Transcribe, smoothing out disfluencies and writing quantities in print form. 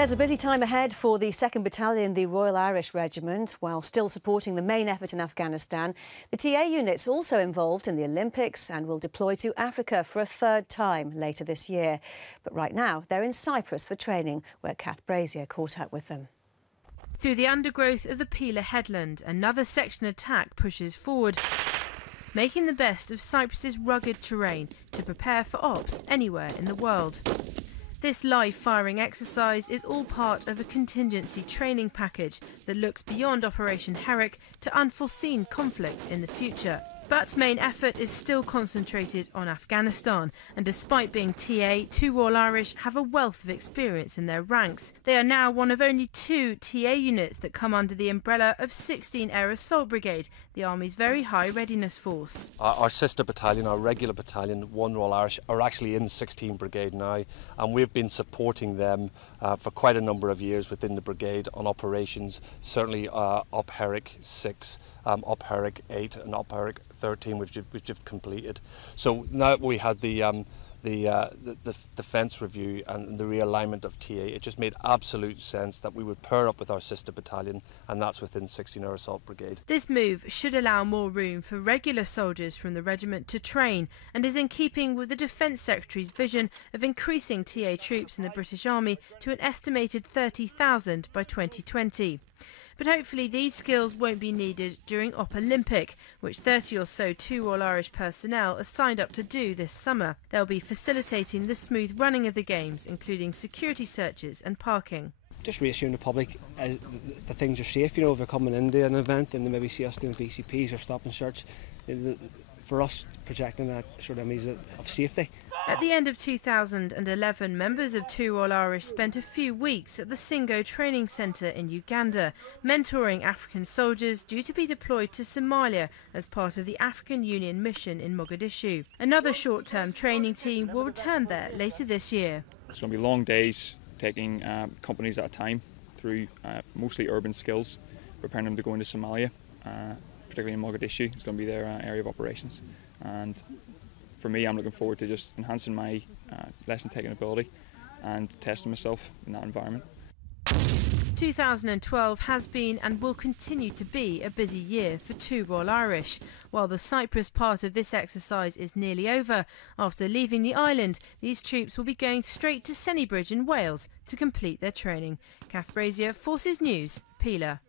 There's a busy time ahead for the 2nd Battalion, the Royal Irish Regiment. While still supporting the main effort in Afghanistan, the TA unit's also involved in the Olympics and will deploy to Africa for a 3rd time later this year. But right now, they're in Cyprus for training, where Kath Brazier caught up with them. Through the undergrowth of the Pila headland, another section attack pushes forward, making the best of Cyprus's rugged terrain to prepare for ops anywhere in the world. This live-firing exercise is all part of a contingency training package that looks beyond Operation Herrick to unforeseen conflicts in the future. But main effort is still concentrated on Afghanistan, and despite being TA, 2 Royal Irish have a wealth of experience in their ranks. They are now one of only 2 TA units that come under the umbrella of 16 Air Assault Brigade, the Army's very high-readiness force. Our sister battalion, our regular battalion, 1 Royal Irish, are actually in 16 Brigade now, and we've been supporting them for quite a number of years within the brigade on operations, certainly up Herrick 6, up Herrick 8 and up Herrick 13, which you've completed. So now we had the defence review and the realignment of TA, it just made absolute sense that we would pair up with our sister battalion, and that's within 16 Air Assault Brigade. This move should allow more room for regular soldiers from the regiment to train, and is in keeping with the Defence Secretary's vision of increasing TA troops in the British Army to an estimated 30,000 by 2020. But hopefully these skills won't be needed during Op Olympic, which 30 or so 2 Royal Irish personnel are signed up to do this summer. They'll be facilitating the smooth running of the Games, including security searches and parking. Just reassuring the public the things are safe, you know, if they're coming into an event and they maybe see us doing VCPs or stop and search, for us projecting that sort of image of safety. At the end of 2011, members of 2 Royal Irish spent a few weeks at the Singo Training Centre in Uganda, mentoring African soldiers due to be deployed to Somalia as part of the African Union mission in Mogadishu. Another short-term training team will return there later this year. It's going to be long days, taking companies at a time through mostly urban skills, preparing them to go into Somalia, particularly in Mogadishu. It's going to be their area of operations. And for me, I'm looking forward to just enhancing my lesson taking ability and testing myself in that environment. 2012 has been and will continue to be a busy year for 2 Royal Irish. While the Cyprus part of this exercise is nearly over, after leaving the island, these troops will be going straight to Sennybridge in Wales to complete their training. Kath Brazier, Forces News, Pila.